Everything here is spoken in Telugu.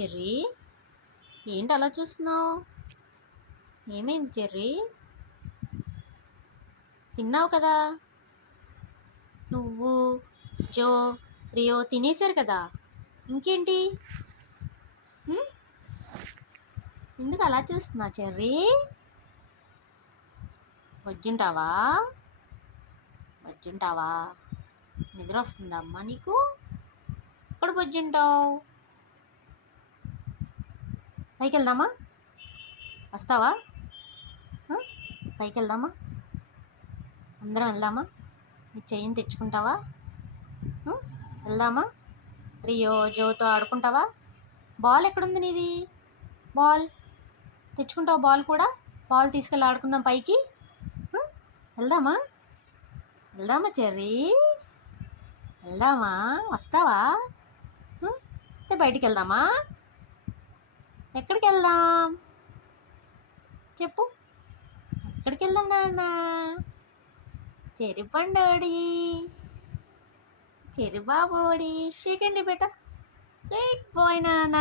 చెర్రీ, ఏంటి అలా చూస్తున్నావు? ఏమైంది చెర్రీ? తిన్నావు కదా? నువ్వు, జో, రియో తినేశారు కదా? ఇంకేంటి? ఉమ్, ఎందుకు అలా చూస్తున్నావు చెర్రీ? వచ్చుంటావా? వచ్చుంటావా? నిద్ర వస్తుందమ్మా నీకు? ఎక్కడ బొజ్జుంటావు? పైకి వెళ్దామా? వస్తావా? పైకి వెళ్దామా? అందరం వెళ్దామా? నీ చెయ్యిని తెచ్చుకుంటావా? వెళ్దామా? రియో, జోతో ఆడుకుంటావా? బాల్ ఎక్కడుంది నీది? బాల్ తెచ్చుకుంటావా? బాల్ కూడా బాల్ తీసుకెళ్ళి ఆడుకుందాం పైకి. వెళ్దామా? వెళ్దామా చెర్రీ? వెళ్దామా? వస్తావా? బయటికి వెళ్దామా? ఎక్కడికి వెళ్దాం చెప్పు? ఎక్కడికి వెళ్దాం నాన్న? చెర్రి పండోడి, చెర్రి బాబోడి, షేకండి బేట. రైట్ బాయ్ నాన్న.